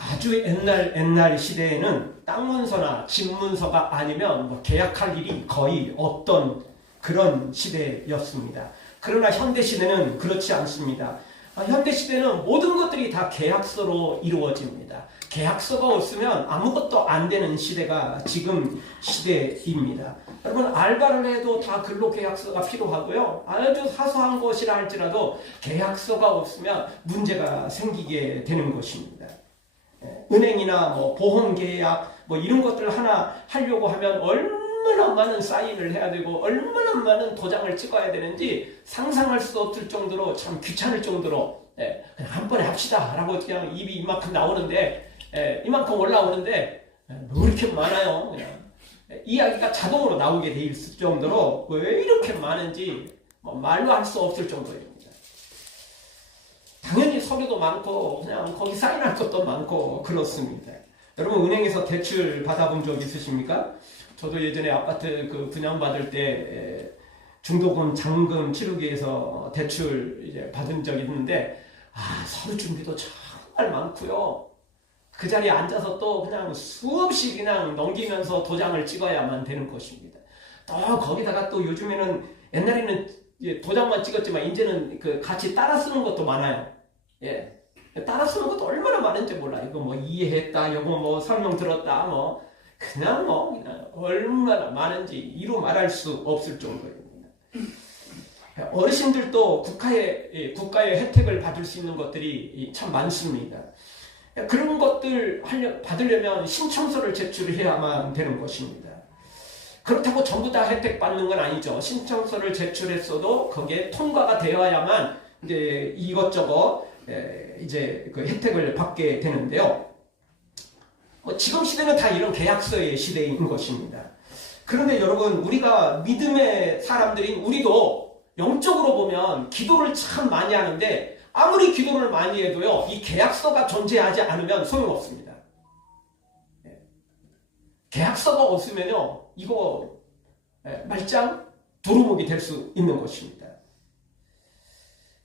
아주 옛날 시대에는 땅 문서나 집 문서가 아니면 뭐 계약할 일이 거의 없던 그런 시대였습니다. 그러나 현대 시대는 그렇지 않습니다. 현대 시대는 모든 것들이 다 계약서로 이루어집니다. 계약서가 없으면 아무것도 안 되는 시대가 지금 시대입니다. 여러분, 알바를 해도 다 근로계약서가 필요하고요. 아주 사소한 것이라 할지라도 계약서가 없으면 문제가 생기게 되는 것입니다. 은행이나 뭐 보험계약 뭐 이런 것들 하나 하려고 하면 얼마나 많은 사인을 해야 되고 얼마나 많은 도장을 찍어야 되는지 상상할 수 없을 정도로 참 귀찮을 정도로 그냥 한 번에 합시다 라고 그냥 입이 이만큼 나오는데 이만큼 올라오는데 왜 이렇게 많아요. 그냥 이야기가 자동으로 나오게 돼 있을 정도로 왜 이렇게 많은지 말로 할 수 없을 정도입니다. 당연히 서류도 많고 그냥 거기 사인할 것도 많고 그렇습니다. 여러분, 은행에서 대출 받아본 적 있으십니까? 저도 예전에 아파트 분양받을 때 중도금, 잔금 치르기 위해서 대출 이제 받은 적이 있는데 서류 준비도 정말 많고요. 그 자리에 앉아서 또 그냥 수없이 그냥 넘기면서 도장을 찍어야만 되는 것입니다. 또 거기다가 또 요즘에는 옛날에는 도장만 찍었지만 이제는 같이 따라 쓰는 것도 많아요. 따라 쓰는 것도 얼마나 많은지 몰라. 이거 뭐 이해했다, 이거 뭐 설명 들었다, 그냥 얼마나 많은지 이루 말할 수 없을 정도입니다. 어르신들도 국가의 혜택을 받을 수 있는 것들이 참 많습니다. 그런 것들 받으려면 신청서를 제출해야만 되는 것입니다. 그렇다고 전부 다 혜택 받는 건 아니죠. 신청서를 제출했어도 거기에 통과가 되어야만 이제 이것저것 이제 그 혜택을 받게 되는데요. 지금 시대는 다 이런 계약서의 시대인 것입니다. 그런데 여러분, 우리가 믿음의 사람들인 우리도 영적으로 보면 기도를 참 많이 하는데 아무리 기도를 많이 해도요, 이 계약서가 존재하지 않으면 소용없습니다. 계약서가 없으면요, 이거 말짱 도루묵이 될 수 있는 것입니다.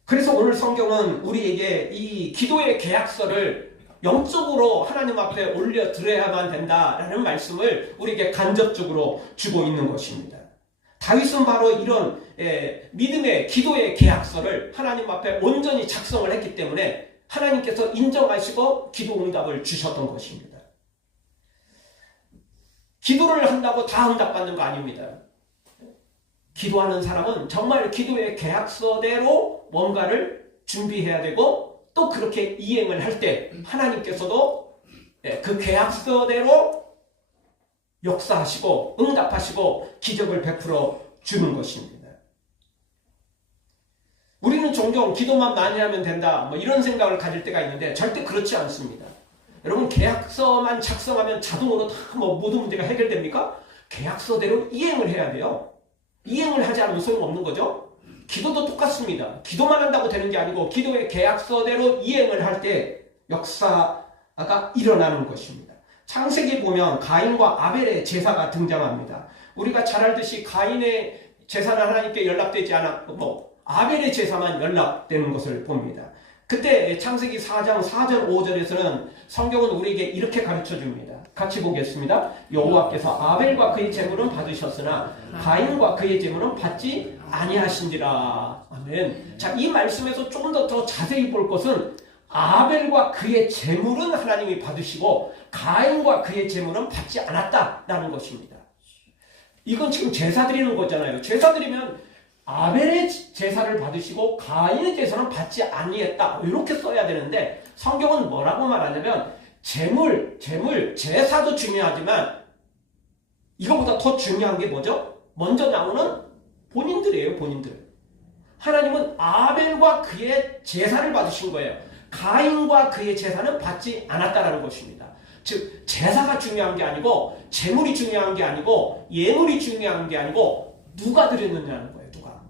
그래서 오늘 성경은 우리에게 이 기도의 계약서를 영적으로 하나님 앞에 올려드려야만 된다라는 말씀을 우리에게 간접적으로 주고 있는 것입니다. 다윗은 바로 이런 믿음의 기도의 계약서를 하나님 앞에 온전히 작성을 했기 때문에 하나님께서 인정하시고 기도 응답을 주셨던 것입니다. 기도를 한다고 다 응답받는 거 아닙니다. 기도하는 사람은 정말 기도의 계약서대로 뭔가를 준비해야 되고 또 그렇게 이행을 할 때 하나님께서도 그 계약서대로 역사하시고 응답하시고 기적을 베풀어 주는 것입니다. 우리는 종종 기도만 많이 하면 된다 이런 생각을 가질 때가 있는데 절대 그렇지 않습니다. 여러분, 계약서만 작성하면 자동으로 다 모든 문제가 해결됩니까? 계약서대로 이행을 해야 돼요. 이행을 하지 않으면 소용없는 거죠. 기도도 똑같습니다. 기도만 한다고 되는 게 아니고 기도의 계약서대로 이행을 할 때 역사가 일어나는 것입니다. 창세기 보면 가인과 아벨의 제사가 등장합니다. 우리가 잘 알듯이 가인의 제사는 하나님께 연락되지 않았고 아벨의 제사만 연락되는 것을 봅니다. 그때 창세기 4장 4절 5절에서는 성경은 우리에게 이렇게 가르쳐줍니다. 같이 보겠습니다. 여호와께서 아벨과 그의 제물은 받으셨으나 가인과 그의 제물은 받지 아니하신지라. 아멘. 자, 이 말씀에서 조금 더 자세히 볼 것은 아벨과 그의 제물은 하나님이 받으시고 가인과 그의 제물은 받지 않았다라는 것입니다. 이건 지금 제사 드리는 거잖아요. 제사 드리면 아벨의 제사를 받으시고 가인의 제사는 받지 아니했다, 이렇게 써야 되는데 성경은 뭐라고 말하냐면 제물, 제사도 중요하지만 이거보다 더 중요한 게 뭐죠? 먼저 나오는 본인들이에요. 본인들. 하나님은 아벨과 그의 제사를 받으신 거예요. 가인과 그의 제사는 받지 않았다라는 것입니다. 즉 제사가 중요한 게 아니고 제물이 중요한 게 아니고 예물이 중요한 게 아니고 누가 드렸느냐는 거예요. 누가.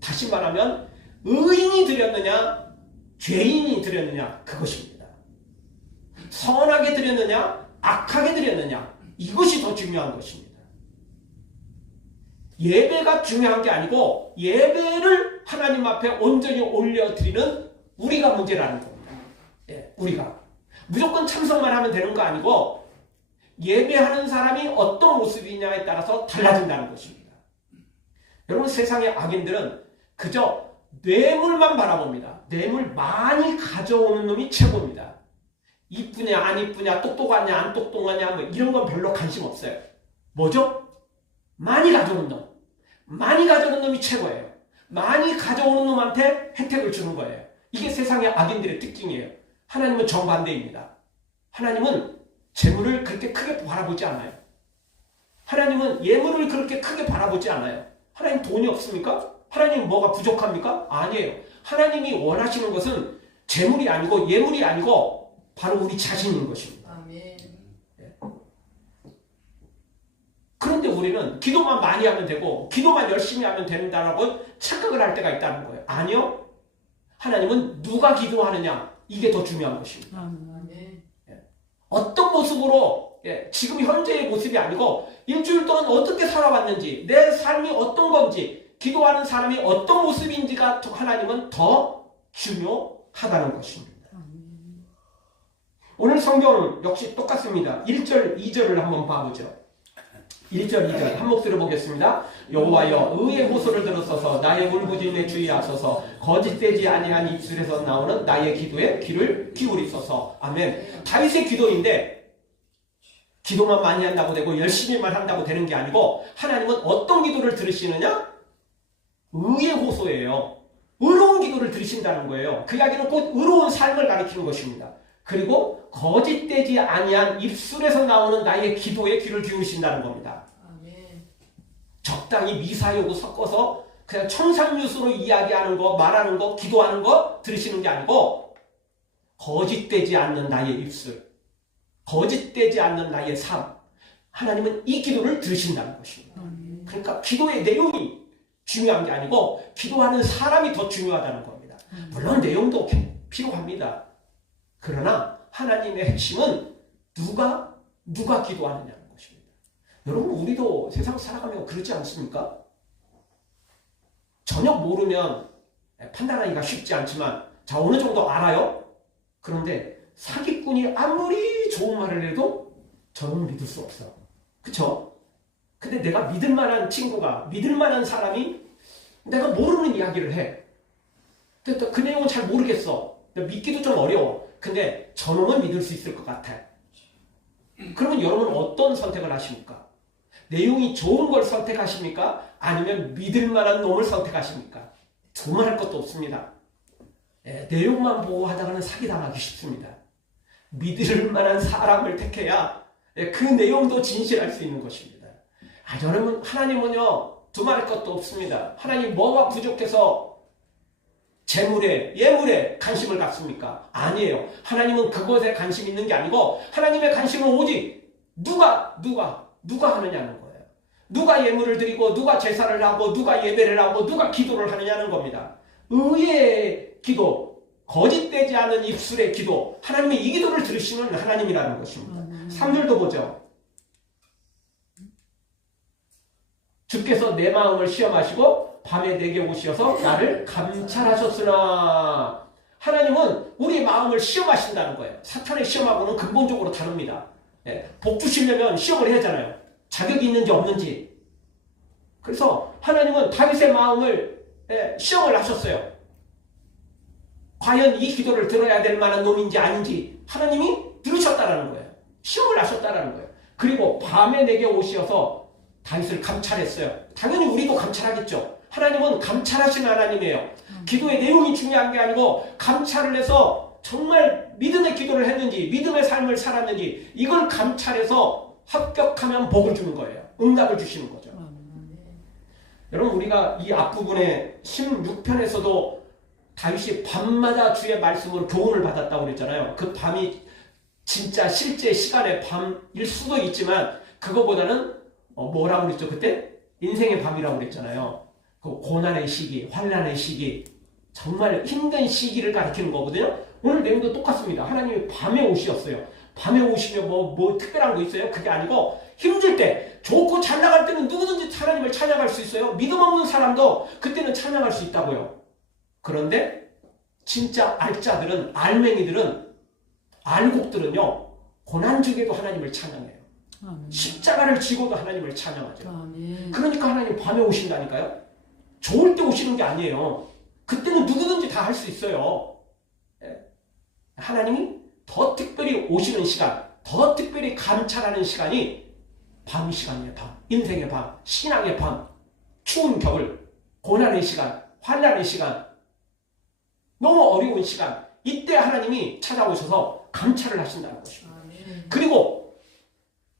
다시 말하면 의인이 드렸느냐 죄인이 드렸느냐 그것입니다. 선하게 드렸느냐 악하게 드렸느냐 이것이 더 중요한 것입니다. 예배가 중요한 게 아니고 예배를 하나님 앞에 온전히 올려드리는 우리가 문제라는 겁니다. 우리가. 무조건 참석만 하면 되는 거 아니고 예배하는 사람이 어떤 모습이냐에 따라서 달라진다는 것입니다. 여러분, 세상의 악인들은 그저 뇌물만 바라봅니다. 뇌물 많이 가져오는 놈이 최고입니다. 이쁘냐 안 이쁘냐, 똑똑하냐 안 똑똑하냐 뭐 이런 건 별로 관심 없어요. 뭐죠? 많이 가져오는 놈. 많이 가져오는 놈이 최고예요. 많이 가져오는 놈한테 혜택을 주는 거예요. 이게 세상의 악인들의 특징이에요. 하나님은 정반대입니다. 하나님은 재물을 그렇게 크게 바라보지 않아요. 하나님은 예물을 그렇게 크게 바라보지 않아요. 하나님 돈이 없습니까? 하나님 뭐가 부족합니까? 아니에요. 하나님이 원하시는 것은 재물이 아니고 예물이 아니고 바로 우리 자신인 것입니다. 아멘. 그런데 우리는 기도만 많이 하면 되고 기도만 열심히 하면 된다라고 착각을 할 때가 있다는 거예요. 아니요. 하나님은 누가 기도하느냐, 이게 더 중요한 것입니다. 아멘. 어떤 모습으로, 지금 현재의 모습이 아니고 일주일 동안 어떻게 살아왔는지, 내 삶이 어떤 건지, 기도하는 사람이 어떤 모습인지가 하나님은 더 중요하다는 것입니다. 오늘 성경은 역시 똑같습니다. 1절, 2절을 한번 봐보죠. 1절, 2절 한 목소리로 보겠습니다. 여호와여, 의의 호소를 들으소서. 나의 울부짖음에 주의하소서. 거짓되지 아니한 입술에서 나오는 나의 기도에 귀를 기울이소서. 아멘. 다윗의 기도인데 기도만 많이 한다고 되고 열심히만 한다고 되는 게 아니고 하나님은 어떤 기도를 들으시느냐? 의의 호소예요. 의로운 기도를 들으신다는 거예요. 그 이야기는 곧 의로운 삶을 가리키는 것입니다. 그리고 거짓되지 아니한 입술에서 나오는 나의 기도에 귀를 기울이신다는 겁니다. 아멘. 적당히 미사여구 섞어서 그냥 청산유수로 이야기하는 거, 말하는 거, 기도하는 거 들으시는 게 아니고 거짓되지 않는 나의 입술, 거짓되지 않는 나의 삶, 하나님은 이 기도를 들으신다는 것입니다. 그러니까 기도의 내용이 중요한 게 아니고 기도하는 사람이 더 중요하다는 겁니다. 물론 내용도 필요합니다. 그러나 하나님의 핵심은 누가 기도하느냐는 것입니다. 여러분, 우리도 세상 살아가면 그렇지 않습니까? 전혀 모르면 판단하기가 쉽지 않지만 자, 어느 정도 알아요? 그런데 사기꾼이 아무리 좋은 말을 해도 저는 믿을 수 없어. 그쵸? 근데 내가 믿을 만한 친구가, 믿을 만한 사람이 내가 모르는 이야기를 해. 근데 그 내용은 잘 모르겠어. 믿기도 좀 어려워. 근데 저놈은 믿을 수 있을 것 같아. 그러면 여러분은 어떤 선택을 하십니까? 내용이 좋은 걸 선택하십니까? 아니면 믿을 만한 놈을 선택하십니까? 두말할 것도 없습니다. 내용만 보고 하다가는 사기당하기 쉽습니다. 믿을 만한 사람을 택해야 그 내용도 진실할 수 있는 것입니다. 여러분, 하나님은요, 두말할 것도 없습니다. 하나님 뭐가 부족해서 재물에, 예물에 관심을 갖습니까? 아니에요. 하나님은 그것에 관심 있는 게 아니고 하나님의 관심은 오직 누가 하느냐는 거예요. 누가 예물을 드리고 누가 제사를 하고 누가 예배를 하고 누가 기도를 하느냐는 겁니다. 의의 기도, 거짓되지 않은 입술의 기도, 하나님이 이 기도를 들으시는 하나님이라는 것입니다. 3절도 보죠. 주께서 내 마음을 시험하시고 밤에 내게 오시어서 나를 감찰하셨으나, 하나님은 우리 마음을 시험하신다는 거예요. 사탄의 시험하고는 근본적으로 다릅니다. 복 주시려면 시험을 해야 하잖아요. 자격이 있는지 없는지. 그래서 하나님은 다윗의 마음을 시험을 하셨어요. 과연 이 기도를 들어야 될 만한 놈인지 아닌지 하나님이 들으셨다라는 거예요. 시험을 하셨다라는 거예요. 그리고 밤에 내게 오시어서 다윗을 감찰했어요. 당연히 우리도 감찰하겠죠. 하나님은 감찰하시는 하나님이에요. 기도의 내용이 중요한 게 아니고 감찰을 해서 정말 믿음의 기도를 했는지, 믿음의 삶을 살았는지, 이걸 감찰해서 합격하면 복을 주는 거예요. 응답을 주시는 거죠. 여러분, 우리가 이 앞부분에 16편에서도 다윗이 밤마다 주의 말씀으로 교훈을 받았다고 그랬잖아요. 그 밤이 진짜 실제 시간의 밤일 수도 있지만 그거보다는 뭐라고 그랬죠? 그때 인생의 밤이라고 그랬잖아요. 그 고난의 시기, 환난의 시기, 정말 힘든 시기를 가리키는 거거든요. 오늘 내용도 똑같습니다. 하나님이 밤에 오셨어요. 밤에 오시면 뭐 특별한 거 있어요? 그게 아니고 힘들 때, 좋고 잘 나갈 때는 누구든지 하나님을 찬양할 수 있어요. 믿음 없는 사람도 그때는 찬양할 수 있다고요. 그런데 진짜 알짜들은, 알맹이들은 알곡들은요, 고난 중에도 하나님을 찬양해요. 아멘. 십자가를 지고도 하나님을 찬양하죠. 아멘. 그러니까 하나님 밤에 오신다니까요. 좋을 때 오시는 게 아니에요. 그때는 누구든지 다 할 수 있어요. 하나님이 더 특별히 오시는 시간, 더 특별히 감찰하는 시간이 밤 시간이에요. 밤. 인생의 밤, 신앙의 밤, 추운 겨울, 고난의 시간, 환난의 시간, 너무 어려운 시간, 이때 하나님이 찾아오셔서 감찰을 하신다는 것입니다. 아멘.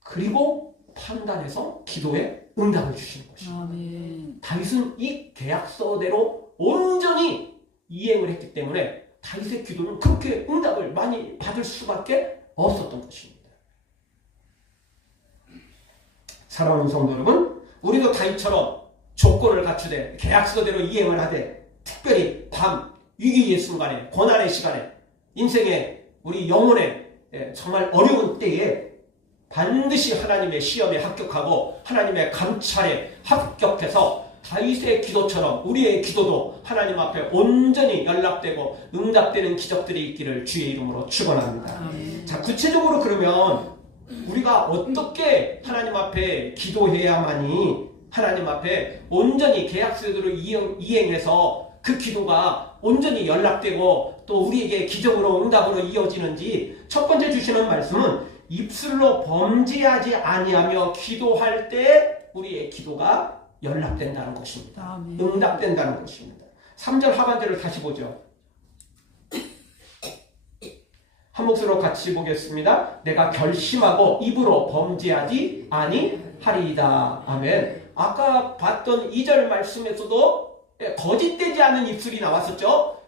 그리고 판단해서 기도에 응답을 주시는 것입니다. 아멘. 다윗은 이 계약서대로 온전히 이행을 했기 때문에 다윗의 기도는 그렇게 응답을 많이 받을 수밖에 없었던 것입니다. 사랑하는 성도 여러분, 우리도 다윗처럼 조건을 갖추되 계약서대로 이행을 하되 특별히 밤, 위기의 순간에, 고난의 시간에, 인생의 우리 영혼의 정말 어려운 때에 반드시 하나님의 시험에 합격하고 하나님의 감찰에 합격해서 다윗의 기도처럼 우리의 기도도 하나님 앞에 온전히 연락되고 응답되는 기적들이 있기를 주의 이름으로 축원합니다. 아멘. 자, 구체적으로 그러면 우리가 어떻게 하나님 앞에 기도해야만이 하나님 앞에 온전히 계약서대로 이행해서 그 기도가 온전히 연락되고 또 우리에게 기적으로 응답으로 이어지는지, 첫 번째 주시는 말씀은 입술로 범죄하지 아니하며 기도할 때 우리의 기도가 연락된다는 것입니다. 아멘. 응답된다는 것입니다. 3절 하반절을 다시 보죠. 한 목소리로 같이 보겠습니다. 내가 결심하고 입으로 범죄하지 아니하리이다. 아멘. 아까 봤던 2절 말씀에서도 거짓되지 않은 입술이 나왔었죠.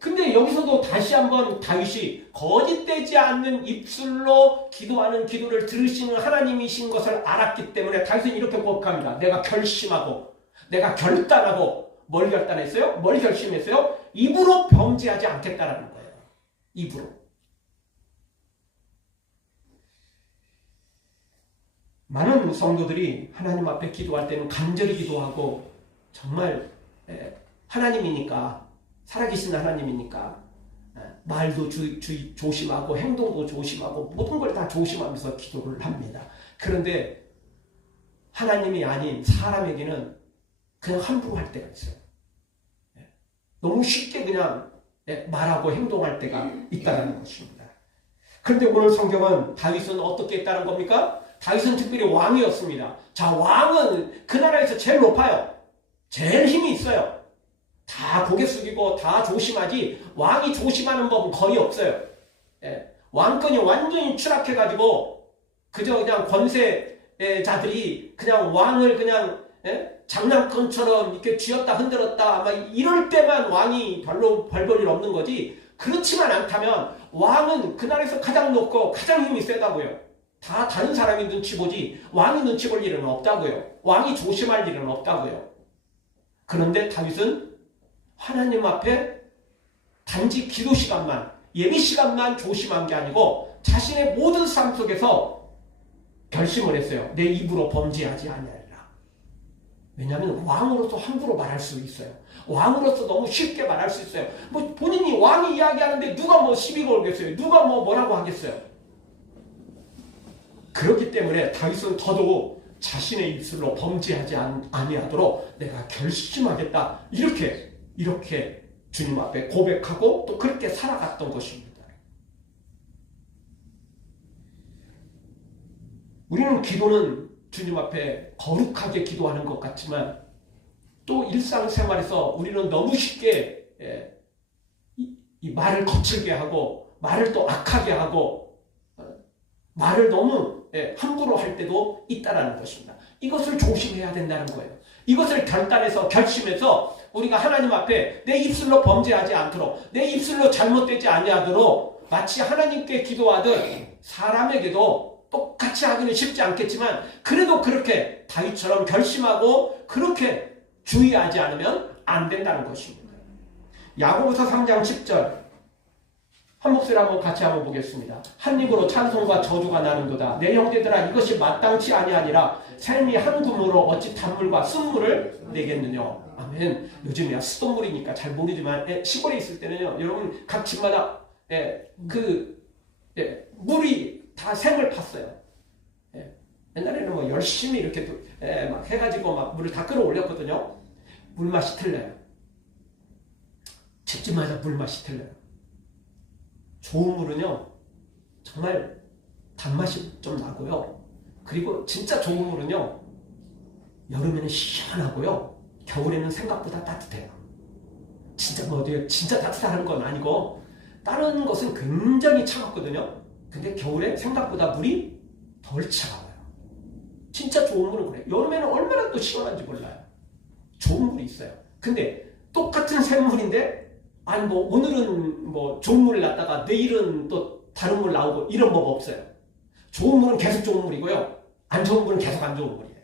근데 여기서도 다시 한번 다윗이 거짓되지 않는 입술로 기도하는 기도를 들으시는 하나님이신 것을 알았기 때문에 다윗은 이렇게 고백합니다. 내가 결심하고, 내가 결단하고, 뭘 결단했어요? 뭘 결심했어요? 입으로 범죄하지 않겠다라는 거예요. 입으로. 많은 성도들이 하나님 앞에 기도할 때는 간절히 기도하고 정말 하나님이니까, 살아계신 하나님이니까 말도 조심하고 행동도 조심하고 모든 걸 다 조심하면서 기도를 합니다. 그런데 하나님이 아닌 사람에게는 그냥 함부로 할 때가 있어요. 너무 쉽게 그냥 말하고 행동할 때가 있다는 것입니다. 그런데 오늘 성경은 다윗은 어떻게 했다는 겁니까? 다윗은 특별히 왕이었습니다. 자, 왕은 그 나라에서 제일 높아요. 제일 힘이 있어요. 다 고개 숙이고 다 조심하지 왕이 조심하는 법은 거의 없어요. 왕권이 완전히 추락해가지고 그저 그냥 권세자들이 그냥 왕을 그냥 장난감처럼 이렇게 쥐었다 흔들었다 막 이럴 때만 왕이 별로 별 볼 일 없는 거지, 그렇지만 않다면 왕은 그 나라에서 가장 높고 가장 힘이 세다고요. 다 다른 사람이 눈치 보지 왕이 눈치 볼 일은 없다고요. 왕이 조심할 일은 없다고요. 그런데 다윗은 하나님 앞에 단지 기도 시간만, 예비 시간만 조심한 게 아니고 자신의 모든 삶 속에서 결심을 했어요. 내 입으로 범죄하지 아니하리라. 왜냐하면 왕으로서 함부로 말할 수 있어요. 왕으로서 너무 쉽게 말할 수 있어요. 뭐 본인이 왕이 이야기하는데 누가 뭐 시비 걸겠어요? 누가 뭐라고 하겠어요? 그렇기 때문에 다윗은 더더욱 자신의 입술로 범죄하지 아니하도록 내가 결심하겠다. 이렇게 주님 앞에 고백하고 또 그렇게 살아갔던 것입니다. 우리는 기도는 주님 앞에 거룩하게 기도하는 것 같지만 또 일상생활에서 우리는 너무 쉽게 이 말을 거칠게 하고 말을 또 악하게 하고 말을 너무 함부로 할 때도 있다라는 것입니다. 이것을 조심해야 된다는 거예요. 이것을 결심해서 우리가 하나님 앞에 내 입술로 범죄하지 않도록, 내 입술로 잘못되지 아니하도록 마치 하나님께 기도하듯 사람에게도 똑같이 하기는 쉽지 않겠지만 그래도 그렇게 다윗처럼 결심하고 그렇게 주의하지 않으면 안 된다는 것입니다. 야고보서 3장 10절 한 목소리 한번 같이 한번 보겠습니다. 한 입으로 찬송과 저주가 나는도다. 내 형제들아, 이것이 마땅치 아니하니라. 샘이 한 구멍으로 어찌 단물과 쓴물을 내겠느냐. 아멘. 요즘이야 수돗물이니까 잘 모르지만 시골에 있을 때는요, 여러분 각 집마다 그 예, 물이 다 샘을 팠어요. 예, 옛날에는 뭐 열심히 이렇게 막 해가지고 막 물을 다 끌어올렸거든요. 물맛이 틀려요. 집집마다 물맛이 틀려요. 좋은 물은요, 정말 단맛이 좀 나고요. 그리고 진짜 좋은 물은요, 여름에는 시원하고요, 겨울에는 생각보다 따뜻해요. 진짜 뭐 어디 진짜 따뜻한 건 아니고 다른 것은 굉장히 차갑거든요. 근데 겨울에 생각보다 물이 덜 차가워요. 진짜 좋은 물은 그래요. 여름에는 얼마나 또 시원한지 몰라요. 좋은 물이 있어요. 근데 똑같은 샘물인데 아니 뭐 오늘은 뭐 좋은 물을 놨다가 내일은 또 다른 물 나오고 이런 법 없어요. 좋은 물은 계속 좋은 물이고요. 안 좋은 물은 계속 안 좋은 물이에요.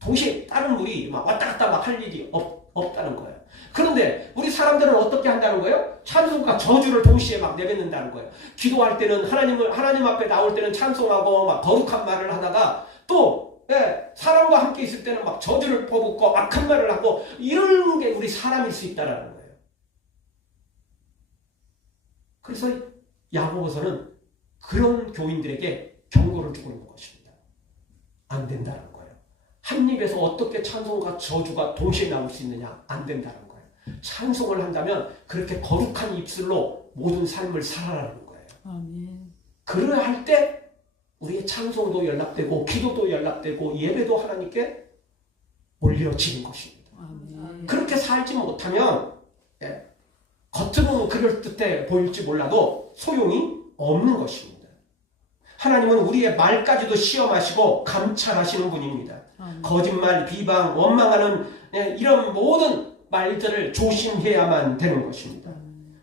동시에 다른 물이 막 왔다 갔다 막 할 일이 없다는 거예요. 그런데 우리 사람들은 어떻게 한다는 거예요? 찬송과 저주를 동시에 막 내뱉는다는 거예요. 기도할 때는 하나님 앞에 나올 때는 찬송하고 막 거룩한 말을 하다가 또 사람과 함께 있을 때는 막 저주를 퍼붓고 악한 말을 하고 이런 게 우리 사람일 수 있다는 거예요. 그래서 야고보서는 그런 교인들에게 경고를 주고 있는 것입니다. 안 된다는 거예요. 한 입에서 어떻게 찬송과 저주가 동시에 나올 수 있느냐? 안 된다는 거예요. 찬송을 한다면 그렇게 거룩한 입술로 모든 삶을 살아라는 거예요. 아멘. 그래야 할 때 우리의 찬송도 연락되고 기도도 연락되고 예배도 하나님께 올려지는 것입니다. 아멘. 그렇게 살지 못하면 겉으로는 그럴듯해 보일지 몰라도 소용이 없는 것입니다. 하나님은 우리의 말까지도 시험하시고 감찰하시는 분입니다. 거짓말, 비방, 원망하는 이런 모든 말들을 조심해야만 되는 것입니다.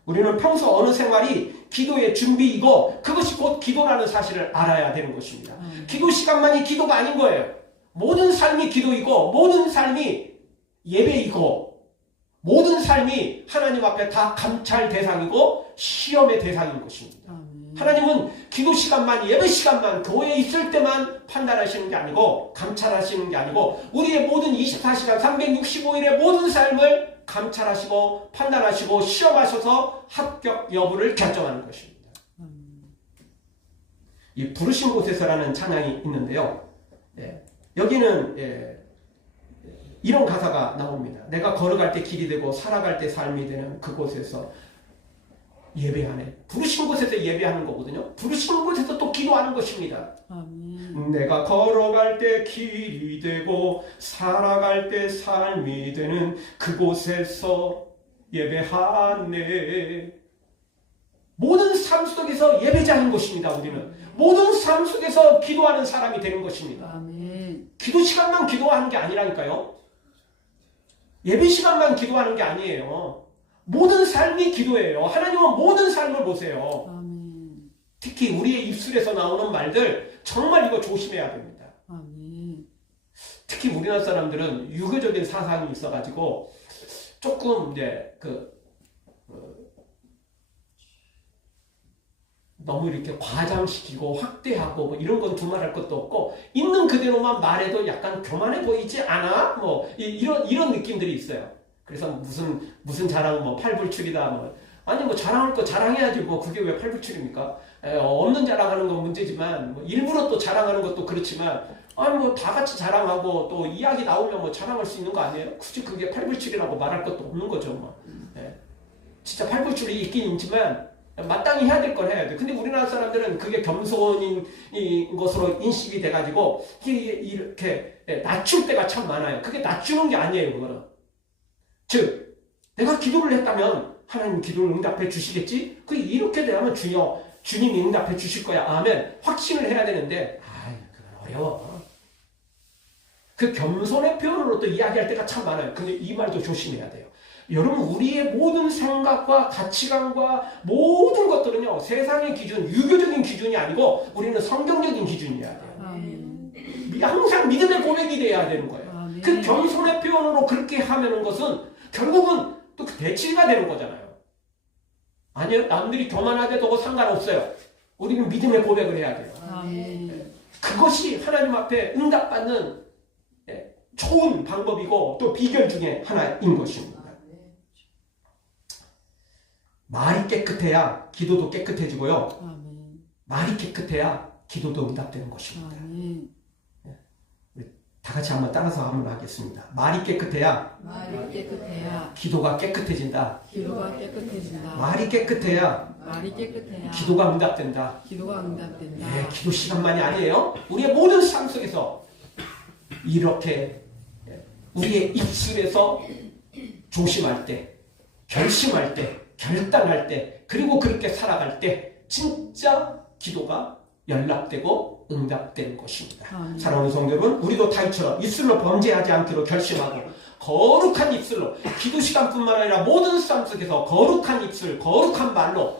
우리는 평소 어느 생활이 기도의 준비이고 그것이 곧 기도라는 사실을 알아야 되는 것입니다. 기도 시간만이 기도가 아닌 거예요. 모든 삶이 기도이고 모든 삶이 예배이고 모든 삶이 하나님 앞에 다 감찰 대상이고 시험의 대상인 것입니다. 하나님은 기도 시간만, 예배 시간만, 교회에 있을 때만 판단하시는 게 아니고 감찰하시는 게 아니고 우리의 모든 24시간 365일의 모든 삶을 감찰하시고 판단하시고 시험하셔서 합격 여부를 결정하는 것입니다. 이 부르신 곳에서라는 찬양이 있는데요. 여기는 이런 가사가 나옵니다. 내가 걸어갈 때 길이 되고 살아갈 때 삶이 되는 그곳에서 예배하네. 부르신 곳에서 예배하는 거거든요. 부르신 곳에서 또 기도하는 것입니다. 아멘. 내가 걸어갈 때 길이 되고 살아갈 때 삶이 되는 그곳에서 예배하네. 모든 삶 속에서 예배자인 것입니다. 우리는 모든 삶 속에서 기도하는 사람이 되는 것입니다. 아멘. 기도 시간만 기도하는 게 아니라니까요. 예배 시간만 기도하는 게 아니에요. 모든 삶이 기도예요. 하나님은 모든 삶을 보세요. 아멘. 특히 우리의 입술에서 나오는 말들 정말 이거 조심해야 됩니다. 아멘. 특히 우리나라 사람들은 유교적인 사상이 있어가지고 조금 너무 이렇게 과장시키고 확대하고 뭐 이런 건 두말할 것도 없고 있는 그대로만 말해도 약간 교만해 보이지 않아? 뭐 이런 느낌들이 있어요. 그래서 무슨 자랑 뭐 팔불출이다 뭐 아니 뭐 자랑할 거 자랑해야지 뭐 그게 왜 팔불출입니까? 없는 자랑하는 건 문제지만 뭐 일부러 또 자랑하는 것도 그렇지만 아니 뭐 다 같이 자랑하고 또 이야기 나오면 뭐 자랑할 수 있는 거 아니에요? 굳이 그게 팔불출이라고 말할 것도 없는 거죠 뭐. 진짜 팔불출이 있긴 있지만 마땅히 해야 될 건 해야 돼. 근데 우리나라 사람들은 그게 겸손인 것으로 인식이 돼가지고 이렇게 낮출 때가 참 많아요. 그게 낮추는 게 아니에요, 그거는. 즉, 내가 기도를 했다면 하나님 기도를 응답해 주시겠지? 이렇게 되면 주님이 응답해 주실 거야. 아멘. 확신을 해야 되는데, 그건 어려워. 그 겸손의 표현으로 또 이야기할 때가 참 많아요. 근데 이 말도 조심해야 돼요. 여러분, 우리의 모든 생각과 가치관과 모든 것들은요, 세상의 기준, 유교적인 기준이 아니고 우리는 성경적인 기준이어야 돼요. 아멘. 항상 믿음의 고백이 돼야 되는 거예요. 아멘. 그 겸손의 표현으로 그렇게 하면은 것은 결국은 또 대치가 되는 거잖아요. 아니요, 남들이 교만하게도 상관없어요. 우리는 믿음의 고백을 해야 돼요. 아멘. 그것이 하나님 앞에 응답받는 좋은 방법이고 또 비결 중에 하나인 것입니다. 말이 깨끗해야 기도도 깨끗해지고요. 아멘. 말이 깨끗해야 기도도 응답되는 것입니다. 아멘. 다 같이 한번 따라서 한번 하겠습니다. 말이 깨끗해야 말이 깨끗해야 기도가 깨끗해진다. 기도가 깨끗해진다. 말이 깨끗해야 말이 깨끗해야 기도가 응답된다. 기도가 응답된다. 네, 기도 시간만이 아니에요. 우리의 모든 삶 속에서 이렇게 우리의 입술에서 조심할 때, 결심할 때, 결단할 때, 그리고 그렇게 살아갈 때 진짜 기도가 연락되고 응답되는 것입니다. 아멘. 사랑하는 성도 여러분, 우리도 다윗처럼 입술로 범죄하지 않기로 결심하고 거룩한 입술로 기도 시간뿐만 아니라 모든 삶 속에서 거룩한 입술, 거룩한 말로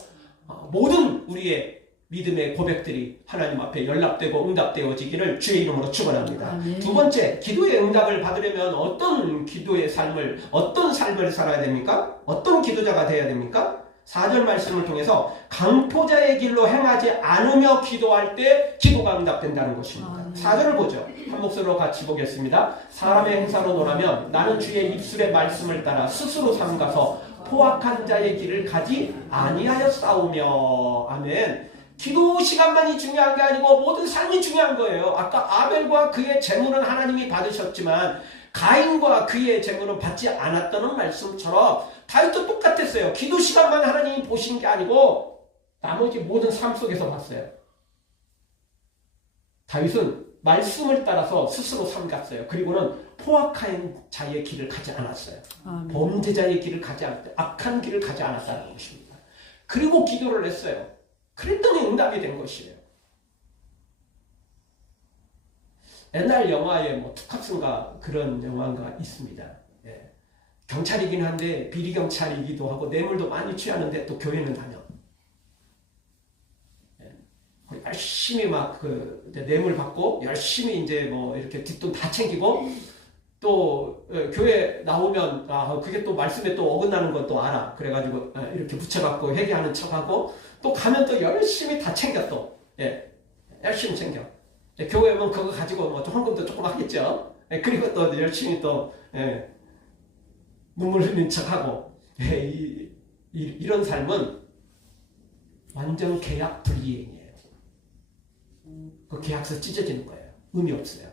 모든 우리의 믿음의 고백들이 하나님 앞에 연락되고 응답되어지기를 주의 이름으로 축원합니다. 아멘. 두 번째, 기도의 응답을 받으려면 어떤 기도의 삶을, 어떤 삶을 살아야 됩니까? 어떤 기도자가 되어야 됩니까? 4절 말씀을 통해서 강포자의 길로 행하지 않으며 기도할 때 기도가 응답된다는 것입니다. 4절을 보죠. 한 목소리로 같이 보겠습니다. 사람의 행사로 논하면 나는 주의 입술의 말씀을 따라 스스로 삼가서 포악한 자의 길을 가지 아니하여 싸우며. 아멘. 기도 시간만이 중요한 게 아니고 모든 삶이 중요한 거예요. 아까 아벨과 그의 재물은 하나님이 받으셨지만 가인과 그의 재물은 받지 않았다는 말씀처럼 다윗도 똑같았어요. 기도 시간만 하나님이 보신 게 아니고 나머지 모든 삶 속에서 봤어요. 다윗은 말씀을 따라서 스스로 삼갔어요. 그리고는 포악한 자의 길을 가지 않았어요. 아멘. 범죄자의 길을 가지 않았어요. 악한 길을 가지 않았다는 것입니다. 그리고 기도를 했어요. 그랬더니 응답이 된 것이에요. 옛날 영화에 뭐 투캅슨가 그런 영화가 있습니다. 예. 경찰이긴 한데 비리 경찰이기도 하고 뇌물도 많이 취하는데 또 교회는 다녀. 예. 열심히 막 그 뇌물 받고 열심히 이제 뭐 이렇게 뒷돈 다 챙기고 또 교회 나오면 그게 또 말씀에 또 어긋나는 건 또 알아. 그래가지고 이렇게 붙여갖고 회개하는 척하고 또 가면 또 열심히 다 챙겨 또. 예. 열심히 챙겨. 교회 오면 그거 가지고 뭐 헌금도 조금 하겠죠. 그리고 또 열심히 또 눈물 흘린 척하고 이런 삶은 완전 계약 불이행이에요. 그 계약서 찢어지는 거예요. 의미 없어요.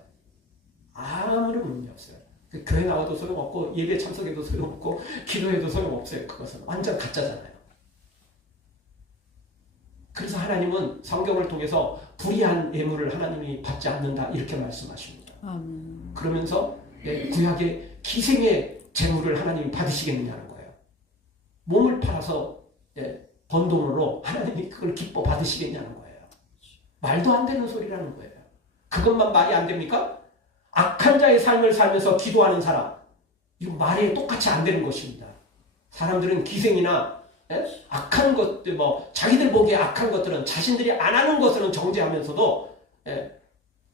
아무런 의미 없어요. 그 교회 나와도 소용없고 예배 참석해도 소용없고 기도해도 소용없어요. 그것은 완전 가짜잖아요. 그래서 하나님은 성경을 통해서 불의한 예물을 하나님이 받지 않는다 이렇게 말씀하십니다. 아멘. 그러면서 구약의 기생의 재물을 하나님이 받으시겠느냐는 거예요. 몸을 팔아서 번 돈으로 하나님이 그걸 기뻐 받으시겠냐는 거예요. 말도 안 되는 소리라는 거예요. 그것만 말이 안 됩니까? 악한 자의 삶을 살면서 기도하는 사람, 이거 말이 똑같이 안 되는 것입니다. 사람들은 기생이나 악한 것들, 자기들 보기에 악한 것들은 자신들이 안 하는 것은 정죄하면서도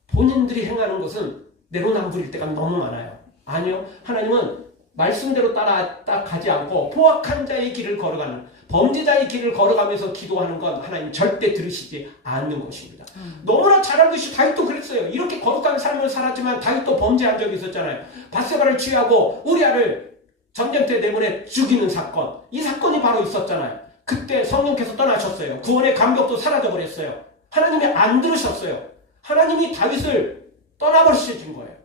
본인들이 행하는 것은 내로남불일 때가 너무 많아요. 아니요. 하나님은 말씀대로 따라 딱 가지 않고 포악한 자의 길을 걸어가는, 범죄자의 길을 걸어가면서 기도하는 건 하나님 절대 들으시지 않는 것입니다. 너무나 잘 알듯이 다윗도 그랬어요. 이렇게 거룩한 삶을 살았지만 다윗도 범죄한 적이 있었잖아요. 밧세바를 취하고 우리아를 전쟁터 내보내 죽이는 사건, 이 사건이 바로 있었잖아요. 그때 성령께서 떠나셨어요. 구원의 감격도 사라져버렸어요. 하나님이 안 들으셨어요. 하나님이 다윗을 떠나버리신 거예요.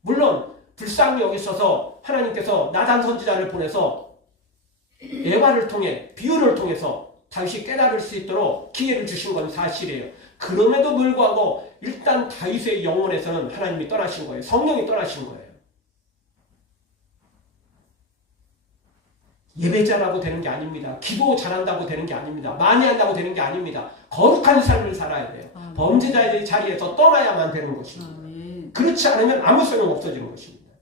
물론 불쌍히 여기셔서 하나님께서 나단 선지자를 보내서 예화를 통해, 비유를 통해서 다윗이 깨달을 수 있도록 기회를 주신 건 사실이에요. 그럼에도 불구하고 일단 다윗의 영혼에서는 하나님이 떠나신 거예요. 성령이 떠나신 거예요. 예배자라고 되는 게 아닙니다. 기도 잘한다고 되는 게 아닙니다. 많이 한다고 되는 게 아닙니다. 거룩한 삶을 살아야 돼요. 범죄자의 자리에서 떠나야만 되는 것입니다. 그렇지 않으면 아무 소용 없어지는 것입니다.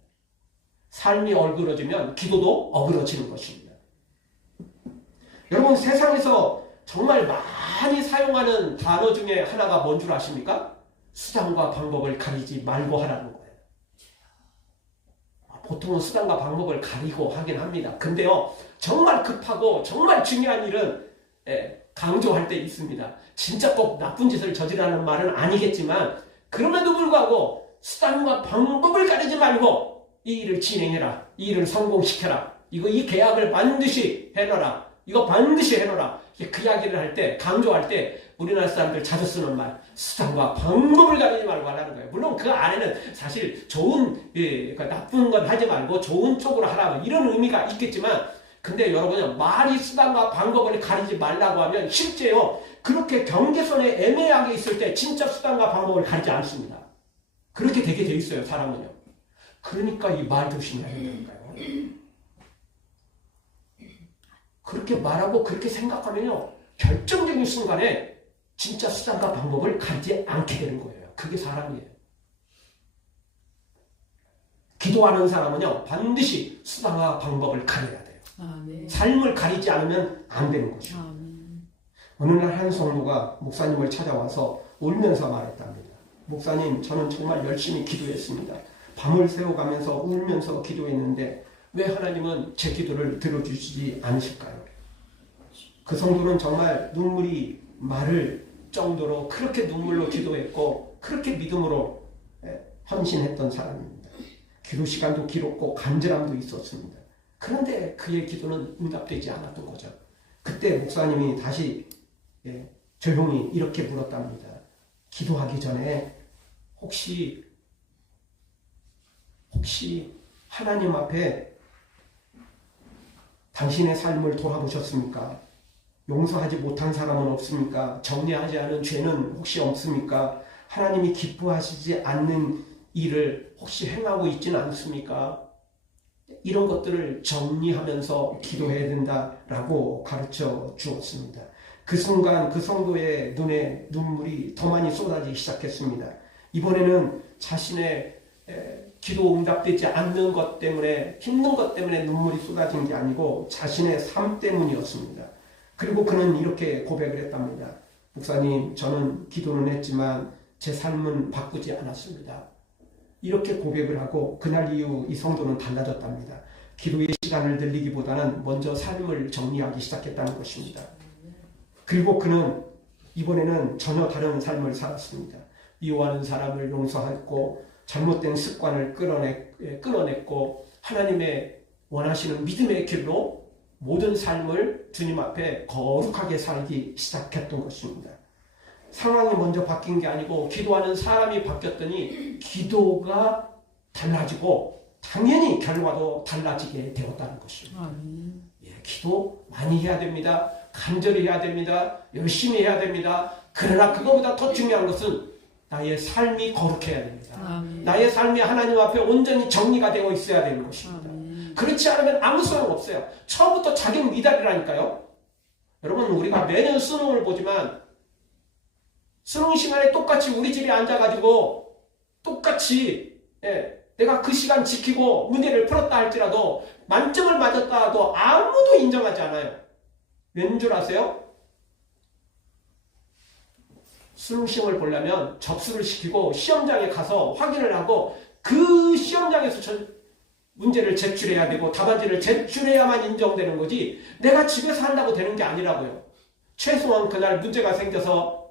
삶이 얼그러지면 기도도 어그러지는 것입니다. 여러분, 세상에서 정말 많이 사용하는 단어 중에 하나가 뭔 줄 아십니까? 수단과 방법을 가리지 말고 하라는 거예요. 보통은 수단과 방법을 가리고 하긴 합니다. 근데요, 정말 급하고 정말 중요한 일은 강조할 때 있습니다. 진짜 꼭 나쁜 짓을 저지르라는 말은 아니겠지만 그럼에도 불구하고 수단과 방법을 가리지 말고 이 일을 진행해라. 이 일을 성공시켜라. 이 계약을 반드시 해놔라. 이거 반드시 해놓으라. 그 이야기를 할 때, 강조할 때 우리나라 사람들 자주 쓰는 말, 수단과 방법을 가리지 말고 하라는 거예요. 물론 그 안에는 사실 좋은, 그러니까 나쁜 건 하지 말고 좋은 쪽으로 하라, 이런 의미가 있겠지만, 근데 여러분, 말이 수단과 방법을 가리지 말라고 하면 실제요, 그렇게 경계선에 애매하게 있을 때 진짜 수단과 방법을 가리지 않습니다. 그렇게 되게 돼 있어요, 사람은요. 그러니까 이 말 조심해야 된다니까요. 그렇게 말하고 그렇게 생각하면요, 결정적인 순간에 진짜 수단과 방법을 가리지 않게 되는 거예요. 그게 사람이에요. 기도하는 사람은요, 반드시 수단과 방법을 가려야 돼요. 아멘. 삶을 가리지 않으면 안 되는 거죠. 아멘. 어느 날 한 성도가 목사님을 찾아와서 울면서 말했답니다. 목사님, 저는 정말 열심히 기도했습니다. 밤을 새워가면서 울면서 기도했는데 왜 하나님은 제 기도를 들어주시지 않으실까요? 그 성도는 정말 눈물이 마를 정도로 그렇게 눈물로 기도했고 그렇게 믿음으로 헌신했던 사람입니다. 기도 시간도 길었고 간절함도 있었습니다. 그런데 그의 기도는 응답되지 않았던 거죠. 그때 목사님이 다시 조용히 이렇게 물었답니다. 기도하기 전에 혹시 하나님 앞에 당신의 삶을 돌아보셨습니까? 용서하지 못한 사람은 없습니까? 정리하지 않은 죄는 혹시 없습니까? 하나님이 기뻐하시지 않는 일을 혹시 행하고 있지는 않습니까? 이런 것들을 정리하면서 기도해야 된다라고 가르쳐 주었습니다. 그 순간 그 성도의 눈에 눈물이 더 많이 쏟아지기 시작했습니다. 이번에는 자신의 기도 응답되지 않는 것 때문에, 힘든 것 때문에 눈물이 쏟아진 게 아니고 자신의 삶 때문이었습니다. 그리고 그는 이렇게 고백을 했답니다. 목사님, 저는 기도는 했지만 제 삶은 바꾸지 않았습니다. 이렇게 고백을 하고 그날 이후 이 성도는 달라졌답니다. 기도의 시간을 늘리기보다는 먼저 삶을 정리하기 시작했다는 것입니다. 그리고 그는 이번에는 전혀 다른 삶을 살았습니다. 미워하는 사람을 용서했고 잘못된 습관을 끊어냈고 하나님의 원하시는 믿음의 길로 모든 삶을 주님 앞에 거룩하게 살기 시작했던 것입니다. 상황이 먼저 바뀐 게 아니고 기도하는 사람이 바뀌었더니 기도가 달라지고 당연히 결과도 달라지게 되었다는 것입니다. 기도 많이 해야 됩니다. 간절히 해야 됩니다. 열심히 해야 됩니다. 그러나 그거보다 더 중요한 것은 나의 삶이 거룩해야 됩니다. 나의 삶이 하나님 앞에 온전히 정리가 되어 있어야 되는 것입니다. 그렇지 않으면 아무 소용 없어요. 처음부터 자격 미달이라니까요. 여러분, 우리가 매년 수능을 보지만 수능 시간에 똑같이 우리 집에 앉아가지고 똑같이 내가 그 시간 지키고 문제를 풀었다 할지라도 만점을 맞았다 해도 아무도 인정하지 않아요. 왠 줄 아세요? 수능 시험을 보려면 접수를 시키고 시험장에 가서 확인을 하고 그 시험장에서 문제를 제출해야 되고 답안지를 제출해야만 인정되는 거지 내가 집에서 한다고 되는 게 아니라고요. 최소한 그날 문제가 생겨서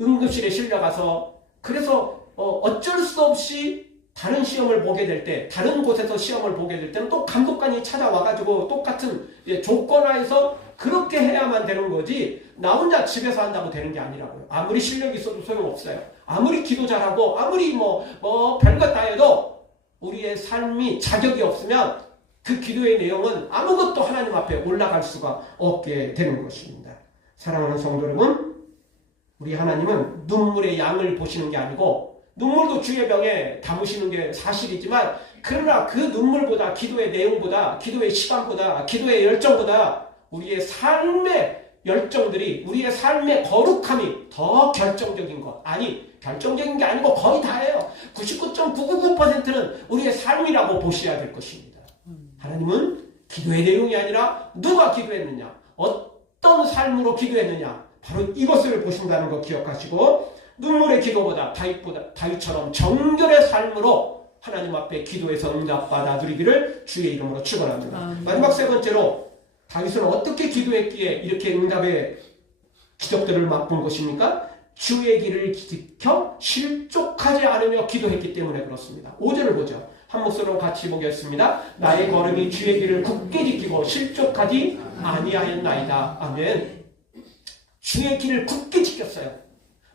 응급실에 실려가서 그래서 어쩔 수 없이 다른 시험을 보게 될 때, 다른 곳에서 시험을 보게 될 때는 또 감독관이 찾아와가지고 똑같은 조건하에서 그렇게 해야만 되는 거지 나 혼자 집에서 한다고 되는 게 아니라고요. 아무리 실력이 있어도 소용없어요. 아무리 기도 잘하고 아무리 별것 다 해도 우리의 삶이 자격이 없으면 그 기도의 내용은 아무것도 하나님 앞에 올라갈 수가 없게 되는 것입니다. 사랑하는 성도 여러분, 우리 하나님은 눈물의 양을 보시는 게 아니고 눈물도 주의 병에 담으시는 게 사실이지만 그러나 그 눈물보다 기도의 내용보다 기도의 시간보다 기도의 열정보다 우리의 삶의 열정들이 우리의 삶의 거룩함이 더 결정적인 것. 아니, 결정적인 게 아니고 거의 다예요. 99.999%는 우리의 삶이라고 보셔야 될 것입니다. 하나님은 기도의 내용이 아니라 누가 기도했느냐, 어떤 삶으로 기도했느냐, 바로 이것을 보신다는 거 기억하시고 눈물의 기도보다 다윗처럼 정결의 삶으로 하나님 앞에 기도해서 응답받아 누리기를 주의 이름으로 축원합니다. 마지막 세 번째로 다윗은 어떻게 기도했기에 이렇게 응답의 기적들을 맛본 것입니까? 주의 길을 지켜 실족하지 않으며 기도했기 때문에 그렇습니다. 5절을 보죠. 한 목소리로 같이 보겠습니다. 나의 걸음이 주의 길을 굳게 지키고 실족하지 아니하였나이다. 아멘. 주의 길을 굳게 지켰어요.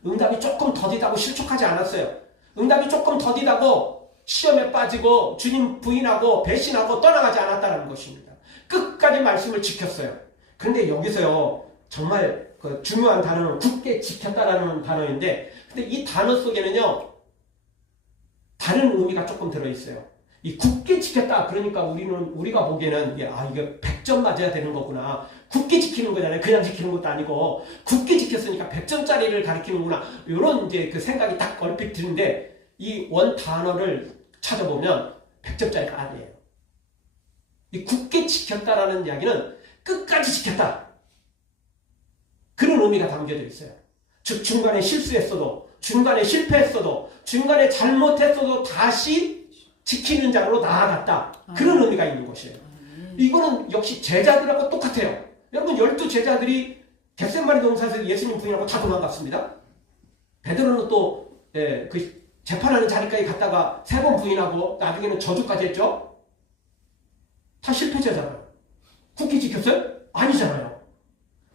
응답이 조금 더디다고 실족하지 않았어요. 응답이 조금 더디다고 시험에 빠지고 주님 부인하고 배신하고 떠나가지 않았다는 것입니다. 끝까지 말씀을 지켰어요. 그런데 여기서요, 정말 그 중요한 단어는 굳게 지켰다라는 단어인데, 근데 이 단어 속에는요, 다른 의미가 조금 들어있어요. 이 굳게 지켰다. 그러니까 우리가 보기에는, 이게 100점 맞아야 되는 거구나. 굳게 지키는 거잖아요. 그냥 지키는 것도 아니고, 굳게 지켰으니까 100점짜리를 가리키는구나. 이런 이제 그 생각이 딱 얼핏 드는데, 이 원 단어를 찾아보면 100점짜리가 아니에요. 이 굳게 지켰다라는 이야기는 끝까지 지켰다. 그런 의미가 담겨져 있어요. 즉, 중간에 실수했어도, 중간에 실패했어도, 중간에 잘못했어도 다시 지키는 자로 나아갔다. 그런 의미가 있는 것이에요. 이거는 역시 제자들하고 똑같아요. 여러분, 12 제자들이 겟세마네 동산에서 예수님 부인하고 다 도망갔습니다. 베드로는 또 그 재판하는 자리까지 갔다가 3번 부인하고 나중에는 저주까지 했죠. 다 실패자잖아요. 굳게 지켰어요? 아니잖아요.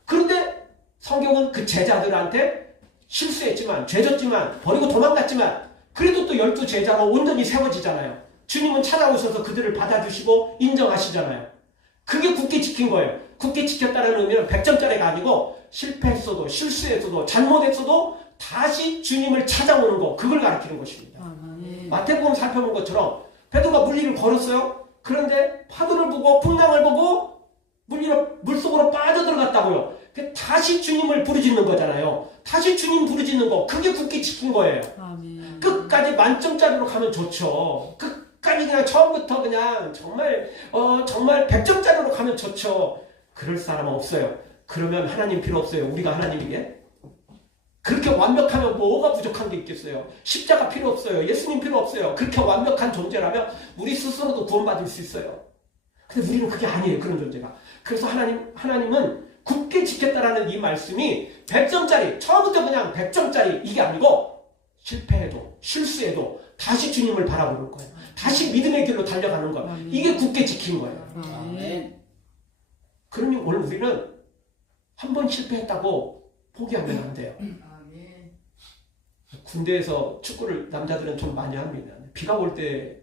그런데 성경은 그 제자들한테 실수했지만, 죄졌지만, 버리고 도망갔지만, 그래도 또 12 제자로 온전히 세워지잖아요. 주님은 찾아오셔서 그들을 받아주시고 인정하시잖아요. 그게 굳게 지킨 거예요. 굳게 지켰다는 의미는 100점짜리가 아니고, 실패했어도, 실수했어도, 잘못했어도 다시 주님을 찾아오는 거, 그걸 가리키는 것입니다. 마태복음 살펴본 것처럼 베드로가 물리를 걸었어요. 그런데 파도를 보고 풍랑을 보고 물속으로 빠져들어갔다고요. 다시 주님을 부르짖는 거잖아요. 다시 주님 부르짖는 거, 그게 굳게 지킨 거예요. 아멘. 끝까지 만점짜리로 가면 좋죠. 끝까지 그냥 처음부터 그냥 정말 100점짜리로 가면 좋죠. 그럴 사람은 없어요. 그러면 하나님 필요 없어요. 우리가 하나님이게. 그렇게 완벽하면 뭐가 부족한 게 있겠어요. 십자가 필요 없어요. 예수님 필요 없어요. 그렇게 완벽한 존재라면 우리 스스로도 구원받을 수 있어요. 근데 우리는 그게 아니에요. 그런 존재가. 그래서 하나님은 굳게 지켰다라는 이 말씀이 100점짜리, 처음부터 그냥 100점짜리 이게 아니고, 실패해도 실수해도 다시 주님을 바라보는 거예요. 다시 믿음의 길로 달려가는 거예요. 이게 굳게 지킨 거예요. 아멘. 그러니 오늘 우리는 한 번 실패했다고 포기하면 안 돼요. 군대에서 축구를 남자들은 좀 많이 합니다. 비가 올 때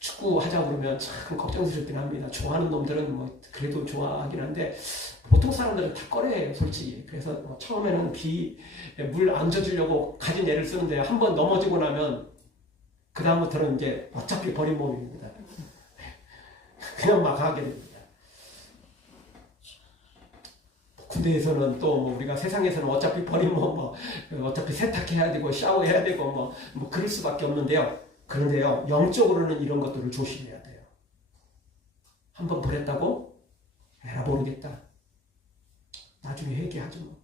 축구 하자고 그러면 참 걱정스럽긴 합니다. 좋아하는 놈들은 뭐 그래도 좋아하긴 한데 보통 사람들은 다 꺼려해요, 솔직히. 그래서 처음에는 물 안 젖으려고 가진 애를 쓰는데 한 번 넘어지고 나면 그 다음부터는 이제 어차피 버린 몸입니다. 그냥 막 하게 됩니다. 군대에서는 또 우리가 세상에서는 어차피 버린 몸, 어차피 세탁해야 되고 샤워해야 되고 뭐 그럴 수밖에 없는데요. 그런데요, 영적으로는 이런 것들을 조심해야 돼요. 한번 버렸다고? 에라 모르겠다. 나중에 회개하지 뭐.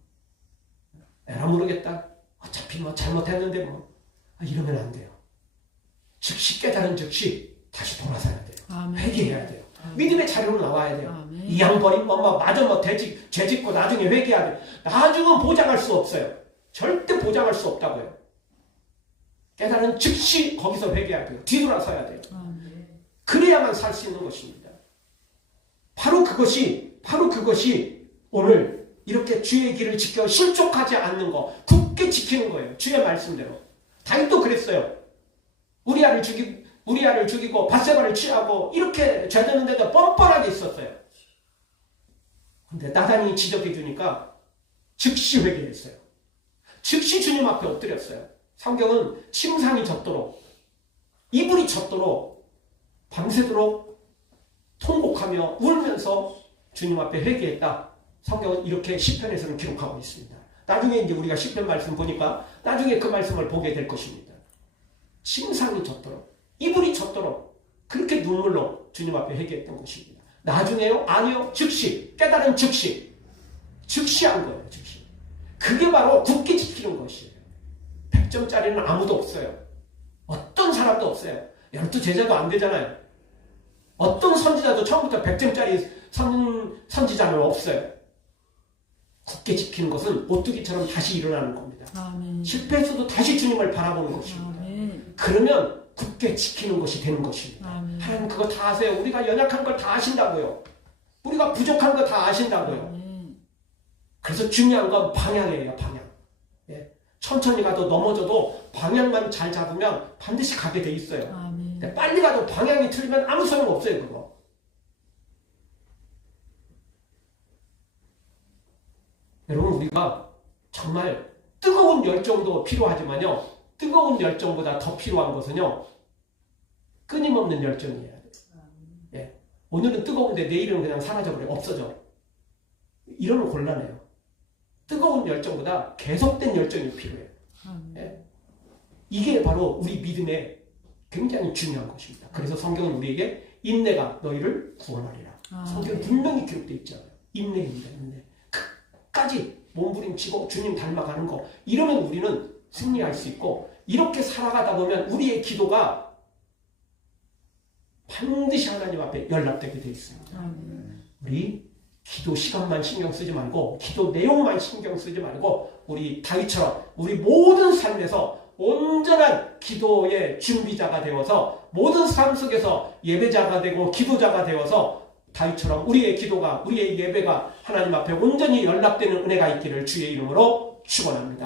에라 모르겠다. 어차피 잘못했는데 이러면 안 돼요. 즉시 깨달은 즉시 다시 돌아서야 돼요. 아멘. 회개해야 돼요. 믿음의 자료로 나와야 돼요. 아멘. 이 양버린 마저 죄 짓고 나중에 회개해야 돼요. 나중은 보장할 수 없어요. 절대 보장할 수 없다고요. 깨달은 즉시 거기서 회개해야 돼요. 뒤돌아서야 돼요. 그래야만 살 수 있는 것입니다. 바로 그것이 오늘 이렇게 주의 길을 지켜 실족하지 않는 거, 굳게 지키는 거예요. 주의 말씀대로. 다윗도 그랬어요. 우리아를 죽이고 밧세바를 취하고 이렇게 죄되는데도 뻔뻔하게 있었어요. 근데 나단이 지적해 주니까 즉시 회개했어요. 즉시 주님 앞에 엎드렸어요. 성경은 침상이 젖도록, 이불이 젖도록, 밤새도록 통곡하며 울면서 주님 앞에 회개했다. 성경은 이렇게 시편에서는 기록하고 있습니다. 나중에 이제 우리가 시편 말씀 보니까 나중에 그 말씀을 보게 될 것입니다. 침상이 젖도록, 이불이 젖도록 그렇게 눈물로 주님 앞에 회개했던 것입니다. 나중에요? 아니요. 즉시, 깨달은 즉시 한 거예요. 즉시. 그게 바로 굳게 지키는 것이에요. 100점짜리는 아무도 없어요. 어떤 사람도 없어요. 12 제자도 안 되잖아요. 어떤 선지자도 처음부터 100점짜리 선지자는 없어요. 굳게 지키는 것은 오뚜기처럼 다시 일어나는 겁니다. 아멘. 실패했어도 다시 주님을 바라보는 것입니다. 아멘. 그러면 굳게 지키는 것이 되는 것입니다. 아멘. 하나님 그거 다 아세요. 우리가 연약한 걸 다 아신다고요. 우리가 부족한 거 다 아신다고요. 아멘. 그래서 중요한 건 방향이에요, 방향. 예. 천천히 가도 넘어져도 방향만 잘 잡으면 반드시 가게 돼 있어요. 아멘. 근데 빨리 가도 방향이 틀리면 아무 소용 없어요, 그거. 여러분, 우리가 정말 뜨거운 열정도 필요하지만요, 뜨거운 열정보다 더 필요한 것은요, 끊임없는 열정이에요. 예. 오늘은 뜨거운데 내일은 그냥 사라져버려, 없어져. 이러면 곤란해요. 뜨거운 열정보다 계속된 열정이 필요해요. 예. 이게 바로 우리 믿음의 굉장히 중요한 것입니다. 그래서 성경은 우리에게 인내가 너희를 구원하리라. 성경에 분명히 기록되어 있잖아요. 인내입니다. 인내. 끝까지 몸부림치고 주님 닮아가는 거. 이러면 우리는 승리할 수 있고, 이렇게 살아가다 보면 우리의 기도가 반드시 하나님 앞에 연락되게 되어 있습니다. 우리 기도 시간만 신경 쓰지 말고, 기도 내용만 신경 쓰지 말고, 우리 다윗처럼 우리 모든 삶에서 온전한 기도의 준비자가 되어서 모든 삶 속에서 예배자가 되고 기도자가 되어서 다윗처럼 우리의 기도가, 우리의 예배가 하나님 앞에 온전히 연락되는 은혜가 있기를 주의 이름으로 축원합니다.